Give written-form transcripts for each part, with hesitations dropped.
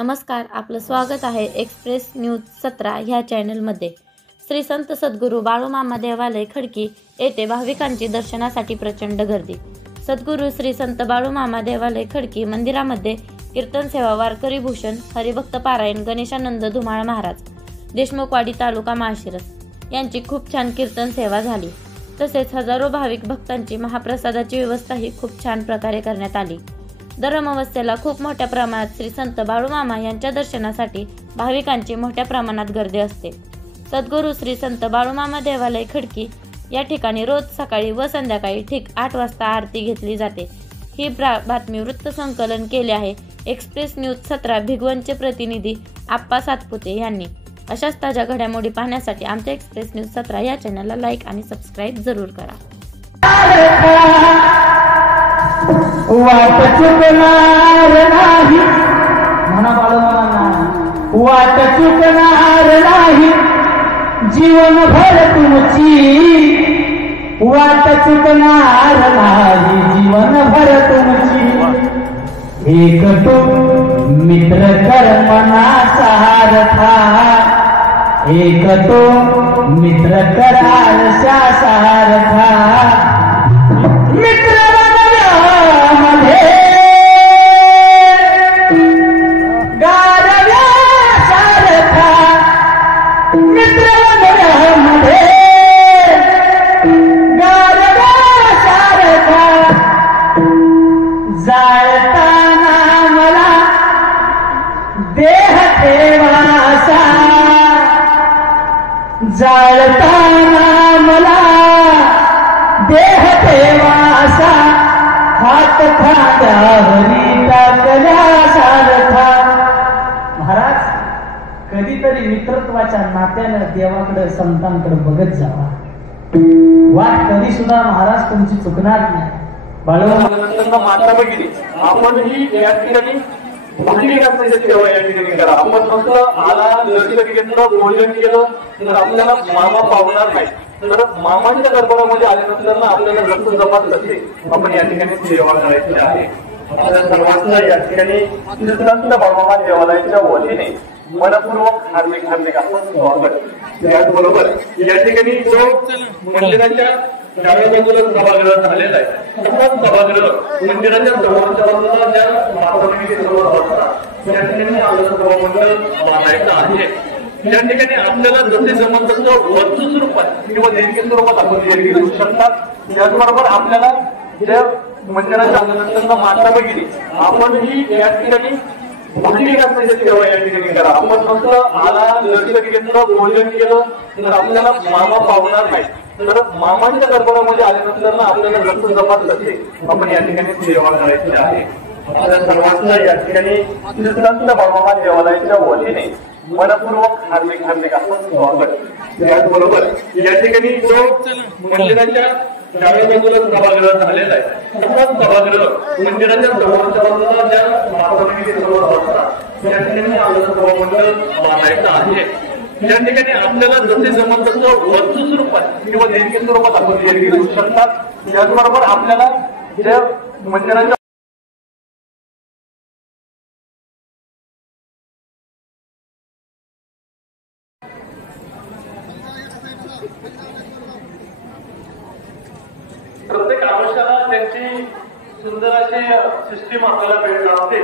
नमस्कार, आपलं स्वागत आहे एक्सप्रेस न्यूज 17 ह्या चॅनलमध्ये। श्री संत सद्गुरू बाळूमामा देवालय खडकी येथे भाविकांची दर्शनासाठी प्रचंड गर्दी। सद्गुरू श्री संत बाळूमामा देवालय खडकी मंदिरामध्ये कीर्तन सेवा, वारकरी भूषण, हरिभक्त पारायण, गणेशानंद धुमाळ महाराज, देशमुखवाडी तालुका माळशिरस यांची खूप छान कीर्तन सेवा झाली। तसेच हजारो भाविक भक्तांची महाप्रसादाची व्यवस्थाही खूप छान प्रकारे करण्यात आली। दर अमावस्येला खूप मोठ्या प्रमाणात श्री संत बाळूमामा यांच्या दर्शनासाठी भाविकांची मोठ्या प्रमाणात गर्दी असते। सद्गुरू श्री संत बाळूमामा देवालय खडकी या ठिकाणी रोज सकाळी व संध्याकाळी ठीक 8 वाजता आरती घेतली जाते। ही बातमी वृत्त संकलन केले आहे एक्सप्रेस न्यूज 17 भिगवणचे प्रतिनिधी आप्पा सातपुते यांनी। अशाच ताज्या घडामोडी पाहण्यासाठी आमच्या एक्सप्रेस न्यूज 17 या चॅनलला लाईक आणि सबस्क्राईब जरूर करा। वाट चुकणार नाही, म्हणा बाळूमामा, वाट चुकणार नाही जीवनभर तुमची, वाट चुकणार नाही जीवनभर तुमची। एक तो मित्र कर मना सारखा, एक तो मित्र कर आरशा सारखा, मित्र जाळताना मला देह ठेवासा, जाळताना मला देह ठेवासा, हात खांद्यावरी टाकल्यासारखा। महाराज, कधीतरी मित्रत्वाच्या नात्यानं देवाकडे संतांकडे बघत जावा। वाट कधी सुद्धा महाराज तुमची चुकणार नाही। बाळूमामा माता बघितली आपण ही या ठिकाणी भांडी घासण्याची सेवा या ठिकाणी करा। आपण फक्त आला दर्शन घेतलं, भोजन केलं तर आपल्याला मामा पावणार नाही। तर मामाच्या दरबारामध्ये आल्यानंतर ना आपल्याला रक्त जमात असे आपण या ठिकाणी सेवा करायची आहे। आपल्या सर्वांना या ठिकाणी संत बाळूमामा देवालयाच्या वतीने मनपूर्वक हार्दिक आपण स्वागत। त्याचबरोबर या ठिकाणी जो मंदिराच्या डाव्या बाजूला सभागृह झालेला आहे, सभागृह मंदिराच्या समोरच्या बाजूला ज्या माताभगिनी समोर असतात त्या ठिकाणी आपलं सभामंडळ बांधायचं आहे। त्या ठिकाणी आपल्याला जसे जमत तसं वस्तू स्वरूपात किंवा देणगी स्वरूपात आपण देणगी देऊ शकतात। त्याचबरोबर आपल्याला ज्या मंदिराच्या आल्यानंतर माता बघितली आपण ही या ठिकाणी भांडी घासण्याची सेवा या ठिकाणी करा। आपण फक्त आला दर्शन घेतलं, भोजन केलं तर आपल्याला मामा पावणार नाही। तर मामाच्या दरबारामध्ये आल्यानंतर ना आपल्याला रक्त जमात असे आपण या ठिकाणी सेवा करायची आहे। आपल्या सर्वांना या ठिकाणी संत बाळूमामा देवालयाच्या वतीने मनपूर्वक हार्दिक आपण स्वागत। त्याचबरोबर या ठिकाणी जो मंदिराच्या डाव्या बाजूला सभागृह झालेला आहे, सभागृह मंदिराच्या समोरच्या बाजूला ज्या माताभगिनी समोर असतात त्या ठिकाणी आपलं सभामंडळ बांधायचं आहे। त्या ठिकाणी आपल्याला जसे जमत तसं वस्तू स्वरूपात किंवा देणगी स्वरूपात आपण देणगी देऊ शकतात। त्याचबरोबर आपल्याला ज्या मंदिराच्या प्रत्येक आयुष्याला त्यांची सुंदर अशी सिस्टीम आपल्याला भेट असते।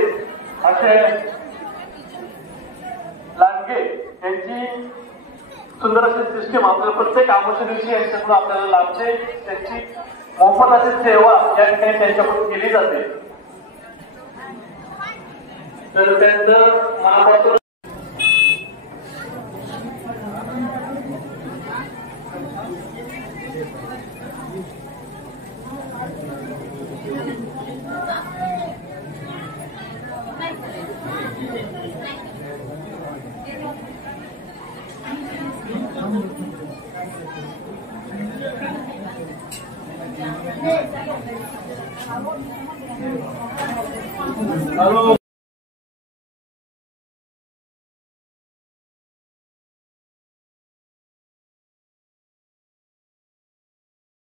असे लांडगे यांची सुंदर अशी सिस्टीम आपल्याला प्रत्येक आमुष्य दिवशी यांच्याकडून आपल्याला लाभते। त्यांची मोफत अशी सेवा या ठिकाणी त्यांच्याकडून केली जाते। तर त्यांचं मनापासून हेलो